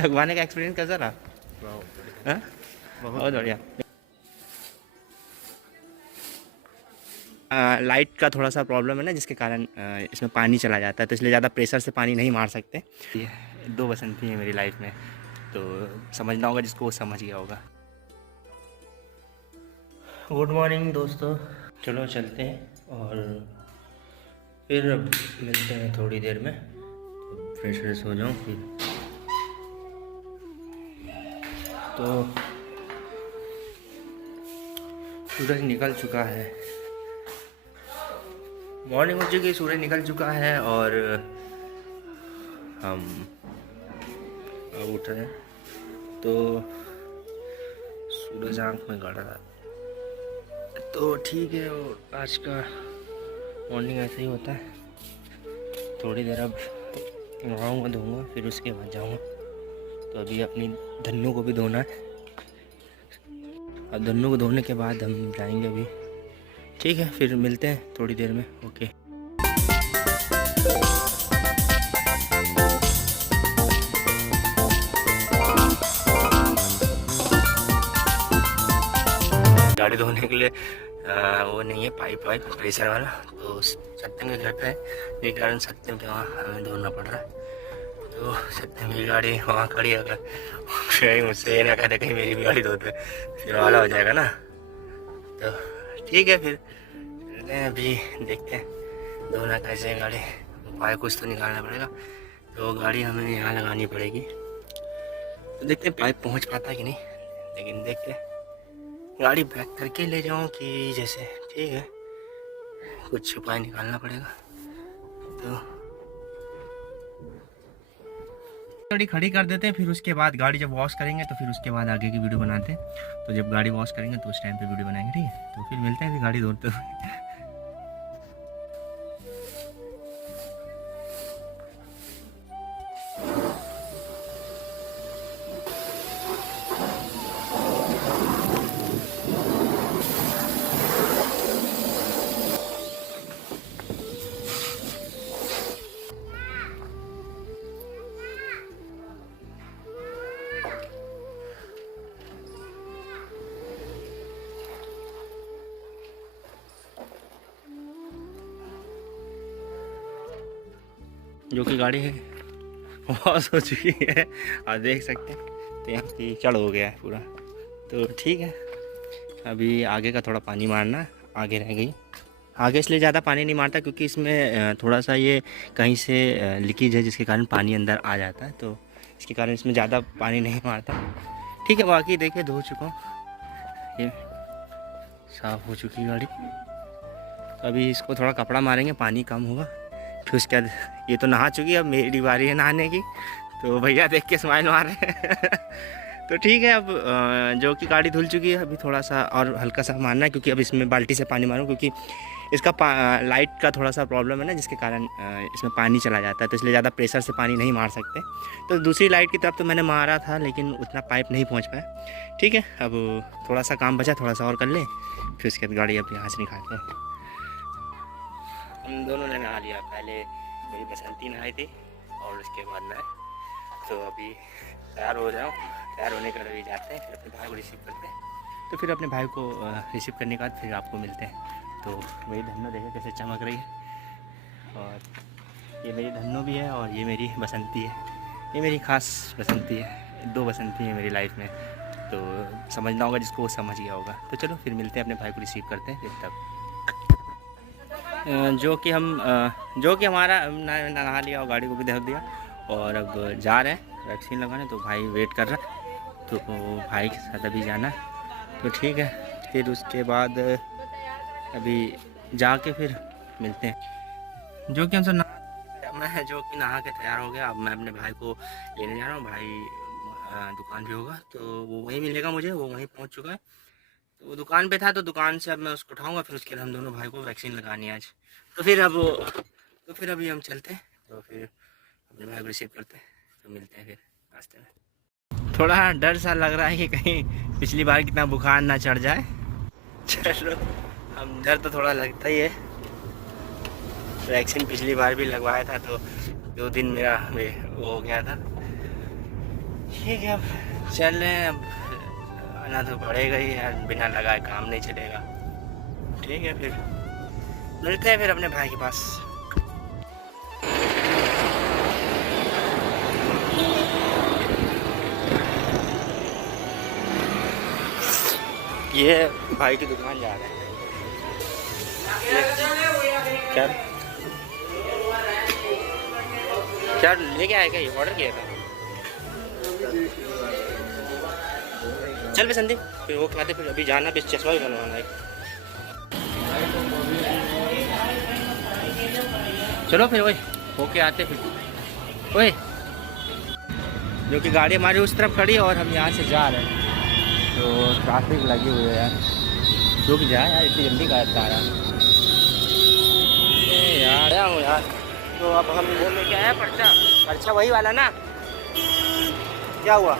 लगवाने का एक्सपीरियंस कैसा रहा? हाँ? बहुत बढ़िया। लाइट का थोड़ा सा प्रॉब्लम है ना, जिसके कारण इसमें पानी चला जाता है, तो इसलिए ज़्यादा प्रेशर से पानी नहीं मार सकते। ये 2 बसंती हैं मेरी लाइफ में, तो समझना होगा जिसको वो समझ गया होगा। गुड मॉर्निंग दोस्तों, चलो चलते हैं और फिर अब मिलते हैं थोड़ी देर में। तो फ्रेश हो जाऊँ फिर। तो सूरज निकल चुका है, मॉर्निंग हो चुकी, सूरज निकल चुका है और हम अब उठ रहे हैं। तो सूरज आँख में गड़ रहा है, तो ठीक है। और आज का मॉर्निंग ऐसे ही होता है। थोड़ी देर अब नहाऊंगा धोऊंगा, फिर उसके बाद जाऊंगा। तो अभी अपनी धन्नों को भी धोना है, अब धन्नों को धोने के बाद हम जाएंगे अभी। ठीक है, फिर मिलते हैं थोड़ी देर में। ओके। गाड़ी धोने के लिए वो नहीं है पाइप प्रेशर वाला, तो सत्यम के घर पे है, ये कारण सत्यम के वहाँ हमें धोना पड़ रहा है। तो सत्यम की गाड़ी वहाँ खड़ी है, अगर कहीं मुझसे ये ना कहते कहीं मेरी भी गाड़ी धोते फिर वाला हो जाएगा ना। तो ठीक है, फिर चलते हैं, अभी देखते हैं धोना कैसे है गाड़ी। उपाय कुछ तो निकालना पड़ेगा, तो गाड़ी हमें यहाँ लगानी पड़ेगी। तो देखते हैं पाइप पहुँच पाता है कि नहीं, लेकिन देखते हैं गाड़ी बैक करके ले जाऊँ कि जैसे। ठीक है, कुछ उपाय निकालना पड़ेगा। तो गाड़ी खड़ी कर देते हैं, फिर उसके बाद गाड़ी जब वॉश करेंगे तो फिर उसके बाद आगे की वीडियो बनाते हैं। तो जब गाड़ी वॉश करेंगे तो उस टाइम पे वीडियो बनाएंगे, ठीक है। तो फिर मिलते हैं फिर गाड़ी धोते हुए। जो कि गाड़ी है वॉश हो चुकी है, और देख सकते हैं तो यहाँ कीचड़ हो गया है पूरा। तो ठीक है, अभी आगे का थोड़ा पानी मारना आगे रह गई। आगे इसलिए ज़्यादा पानी नहीं मारता क्योंकि इसमें थोड़ा सा ये कहीं से लीकेज है, जिसके कारण पानी अंदर आ जाता है, तो इसके कारण इसमें ज़्यादा पानी नहीं मारता। ठीक है, बाकी देखिए धो चुका हूँ, ये साफ़ हो चुकी गाड़ी। तो अभी इसको थोड़ा कपड़ा मारेंगे, पानी कम होगा, फिर उसके बाद ये तो नहा चुकी, अब मेरी बारी है नहाने की। तो भैया देख के स्माइल मार रहे हैं। तो ठीक है, अब जो कि गाड़ी धुल चुकी है, अभी थोड़ा सा और हल्का सा मारना है, क्योंकि अब इसमें बाल्टी से पानी मारूं, क्योंकि इसका लाइट का थोड़ा सा प्रॉब्लम है ना, जिसके कारण इसमें पानी चला जाता है, तो इसलिए ज़्यादा प्रेशर से पानी नहीं मार सकते। तो दूसरी लाइट की तरफ तो मैंने मारा था, लेकिन उतना पाइप नहीं पहुँच पाया। ठीक है, अब थोड़ा सा काम बचा, थोड़ा सा और कर लें, फिर उसके बाद गाड़ी अब यहाँ से निकालते हैं। हम दोनों ने नहा लिया, पहले मेरी बसंती नहाई थी और उसके बाद मैं। तो अभी तैयार हो जाऊँ, तैयार होने के लिए जाते हैं, फिर अपने भाई को रिसीव करते हैं। तो फिर अपने भाई को रिसीव करने के बाद फिर आपको मिलते हैं। तो मेरी धन्नो देखें कैसे चमक रही है, और ये मेरी धन्नो भी है और ये मेरी बसंती है, ये मेरी ख़ास बसंती है। 2 बसंती है मेरी लाइफ में, तो समझना होगा जिसको वो समझ गया होगा। तो चलो फिर मिलते हैं, अपने भाई को रिसीव करते हैं फिर तब। जो कि हमारा नहा लिया और गाड़ी को भी धो दिया, और अब जा रहे हैं वैक्सीन लगाने। तो भाई वेट कर रहा है, तो भाई के साथ अभी जाना है। तो ठीक है, फिर उसके बाद अभी जाके फिर मिलते हैं। जो कि हम सब मैं जो कि नहा के तैयार हो गया, अब मैं अपने भाई को लेने जा रहा हूँ। भाई दुकान भी होगा तो वो वहीं मिलेगा मुझे, वो वहीं पहुँच चुका है। तो वो दुकान पे था, तो दुकान से अब मैं उसको उठाऊंगा, फिर उसके बाद हम दोनों भाई को वैक्सीन लगानी है आज। तो फिर अभी हम चलते हैं, तो फिर अपने भाई को रिसीव करते हैं, तो मिलते हैं फिर रास्ते में। थोड़ा डर सा लग रहा है कि कहीं पिछली बार कितना बुखार ना चढ़ जाए। चलो, हम डर तो थोड़ा लगता ही है। वैक्सीन पिछली बार भी लगवाया था, तो 2 दिन मेरा वो हो गया था, ठीक है, अब चल रहे हैं। अब आना तो पड़ेगा ही यार, बिना लगाए काम नहीं चलेगा। ठीक है, फिर मिलते हैं फिर अपने भाई के पास। ये भाई की दुकान जा रहे हैं। क्या क्या लेके आया? क्या ये ऑर्डर किया था? चल भी संदीप, फिर वो खाते, फिर अभी जाना, फिर चश्मा भी बनवाना है। चलो फिर वही होके आते फिर। ओए, जो कि गाड़ी हमारी उस तरफ खड़ी है और हम यहाँ से जा रहे हैं, तो ट्रैफिक लगी हुई है यार। रुक जा यार, इतनी जल्दी का आ रहा यार। आया हूँ यार। तो अब हम वो में क्या है, पर्चा वही वाला ना? क्या हुआ?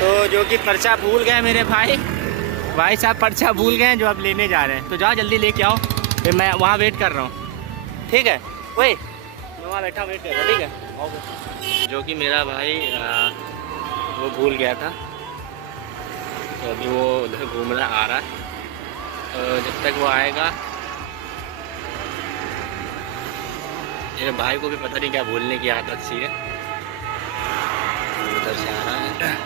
तो जो कि पर्चा भूल गए मेरे भाई साहब, पर्चा भूल गए जो अब लेने जा रहे हैं। तो जाओ जल्दी लेके आओ, फिर मैं वहाँ वेट कर रहा हूँ। ठीक है, वही मैं वहाँ बैठा वेट कर रहा हूँ। ठीक है। जो कि मेरा भाई वो भूल गया था, तो अभी वो उधर घूम रहा आ रहा है। तो जब तक वो आएगा, मेरे भाई को भी पता नहीं क्या भूलने की आदत सी है। उधर से आ रहा है।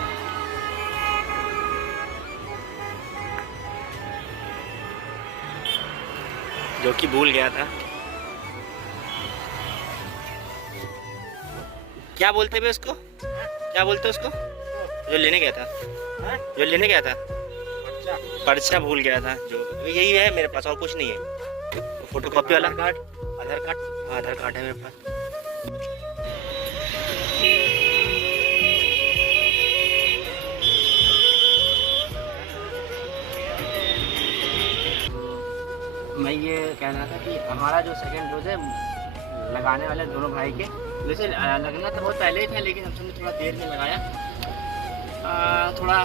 जो कि भूल गया था। क्या बोलते हैं उसको? क्या बोलते उसको? जो लेने गया था, जो लेने गया था, पर्चा भूल गया था। जो यही है मेरे पास, और कुछ नहीं है। फोटो कॉपी वाला आधार कार्ड है मेरे पास। मैं ये कहना था कि हमारा जो सेकंड डोज है लगाने वाले दोनों भाई के, वैसे लगना तो बहुत पहले ही था, लेकिन हम सबने थोड़ा देर में लगाया। थोड़ा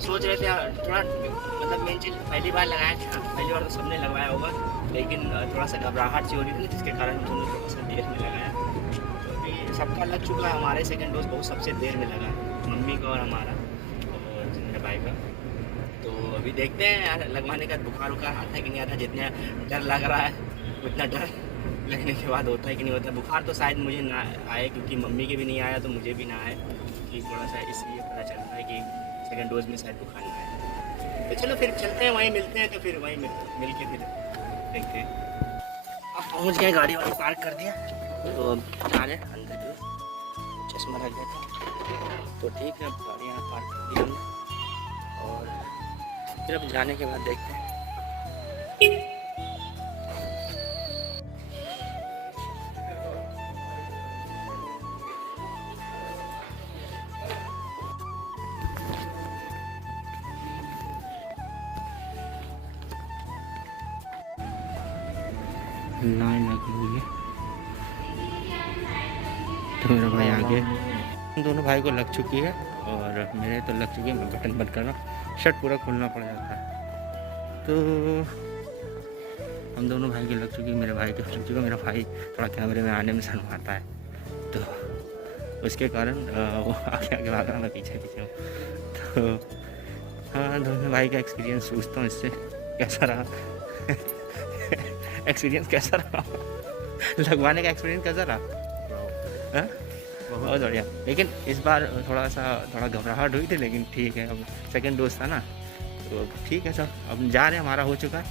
सोच रहे थे, थोड़ा मतलब मेन चीज़ पहली बार लगाया था। पहली बार तो सबने लगवाया होगा, लेकिन थोड़ा सा घबराहट सी हो रही थी, जिसके कारण हम दोनों थोड़ा सा देर में लगाया। तो अभी सबका लग चुका है। हमारे सेकंड डोज बहुत सबसे देर में लगा, मम्मी का और हमारा और मेरे भाई का। तो अभी देखते हैं यार, लगवाने का बुखार उखार आता है कि नहीं आता। जितना डर लग रहा है उतना डर लगने के बाद होता है कि नहीं होता। बुखार तो शायद मुझे ना आए, क्योंकि मम्मी के भी नहीं आया तो मुझे भी ना आए, कि थोड़ा सा इसलिए पता चल रहा है कि सेकंड डोज में शायद बुखार ना आए। तो चलो फिर चलते हैं, वहीं मिलते हैं। तो फिर वहीं मिल के फिर देखते हैं। अब पहुँच गए, गाड़ी वाड़ी पार्क कर दिया, तो अब जा रहे हैं अंदर की। चश्मा रख देता तो ठीक है। अब गाड़ी यहाँ पार्क कर दी हमने, और फिर अब जाने के बाद देखते हैं। लाइन लगी हुई है, तो मेरा भाई आगे। दोनों भाई को लग चुकी है और मेरे तो लग चुकी है। मैं बटन बंद कर रहा हूँ, शर्ट पूरा खोलना पड़ जाता है। तो हम दोनों भाई की लग चुकी है, मेरे भाई की लग चुकी है। मेरा भाई थोड़ा कैमरे में आने में शर्माता है, तो उसके कारण वो आगे आगे भाग रहा, मैं पीछे पीछे हूँ। तो हाँ, दोनों भाई का एक्सपीरियंस पूछता हूँ इससे, कैसा रहा? एक्सपीरियंस कैसा रहा? लगवाने का एक्सपीरियंस कैसा रहा? हाँ, बहुत बढ़िया। लेकिन इस बार थोड़ा घबराहट हुई थी, लेकिन ठीक है। अब सेकंड डोज था ना, तो ठीक है। सब अब जा रहे हैं, हमारा हो चुका है।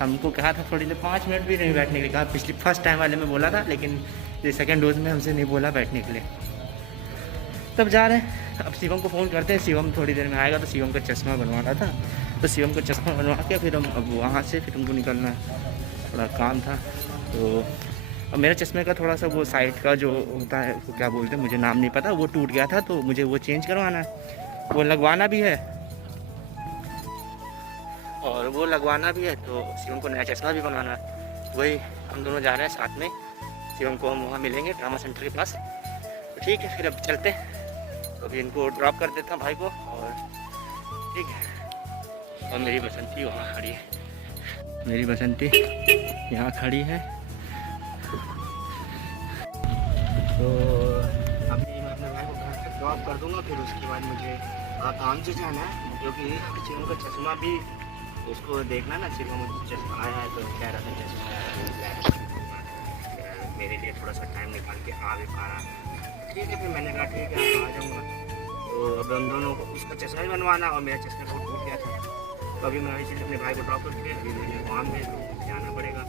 हमको कहा था थोड़ी देर 5 मिनट भी नहीं बैठने के लिए, कहा पिछली फर्स्ट टाइम वाले में बोला था, लेकिन ये सेकंड डोज में हमसे नहीं बोला बैठने के लिए। तब जा रहे हैं। अब शिवम को फ़ोन करते हैं, शिवम थोड़ी देर में आएगा। तो शिवम का चश्मा बनवाना था, तो शिवम को चश्मा बनवा के फिर हम अब वहाँ से फिर हमको निकलना है, थोड़ा काम था। तो अब मेरे चश्मे का थोड़ा सा वो साइड का जो होता है, वो क्या बोलते हैं मुझे नाम नहीं पता, वो टूट गया था, तो मुझे वो चेंज करवाना है, वो लगवाना भी है। और वो लगवाना भी है, तो शिवम को नया चश्मा भी बनवाना है। वही हम दोनों जा रहे हैं साथ में। शिवम को हम वहाँ मिलेंगे ट्रामा सेंटर के पास। तो ठीक है, फिर अब चलते हैं। तो अभी इनको ड्रॉप कर देता हूँ भाई को, और ठीक है। और मेरी बसंती वहाँ खड़ी है, मेरी बसंती यहाँ खड़ी है। तो अभी ड्रॉप कर दूँगा। फिर उसके बाद मुझे काम से जाना है, क्योंकि शिवम का चश्मा भी उसको देखना ना। शिवम चश्मा आया है तो कह रहा था चश्मा आया है, मेरे लिए थोड़ा सा टाइम निकाल के आ भी पा रहा। ठीक है, फिर मैंने कहा ठीक है आ जाऊँगा। तो अब हम दोनों को उसका चश्मा भी बनवाना और मेरा चश्मा बहुत टूट गया था, तो अभी मैं इसलिए अपने भाई को ड्रॉप करके अभी मुझे काम में जाना पड़ेगा।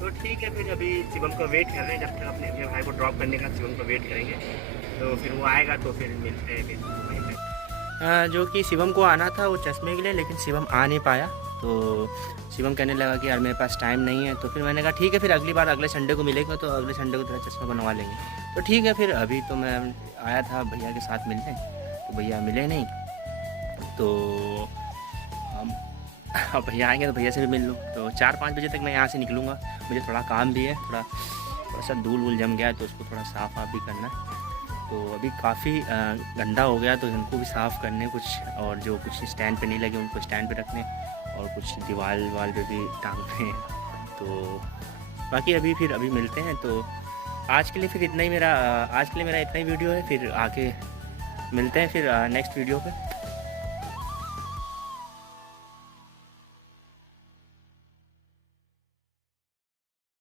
तो ठीक है, फिर अभी शिवम का वेट कर रहे हैं, जब तक अपने भाई को ड्रॉप करने का शिवम का वेट करेंगे। तो फिर वो आएगा तो फिर मिलते हैं फिर वहीं पे। जो कि शिवम को आना था वो चश्मे के लिए, लेकिन शिवम आ नहीं पाया। तो शिवम कहने लगा कि यार मेरे पास टाइम नहीं है। तो फिर मैंने कहा ठीक है, फिर अगली बार अगले संडे को मिलेगा तो अगले संडे को तेरा चश्मा बनवा लेंगे। तो ठीक है, फिर अभी तो मैं आया था भैया के साथ मिलने, तो भैया मिले नहीं। तो अब भैया आएंगे तो भैया से भी मिल लूँ। तो 4-5 बजे तक मैं यहाँ से निकलूँगा। मुझे थोड़ा काम भी है, थोड़ा सा धूल वूल जम गया है तो उसको थोड़ा साफ़ भी करना है। तो अभी काफ़ी गंदा हो गया, तो इनको भी साफ़ करने कुछ, और जो कुछ स्टैंड पे नहीं लगे उनको स्टैंड पे रखने, और कुछ दीवार वाल पे भी टांगने हैं। तो बाकी अभी मिलते हैं। तो आज के लिए फिर इतना ही मेरा इतना ही वीडियो है। फिर आके मिलते हैं फिर नेक्स्ट वीडियो पे।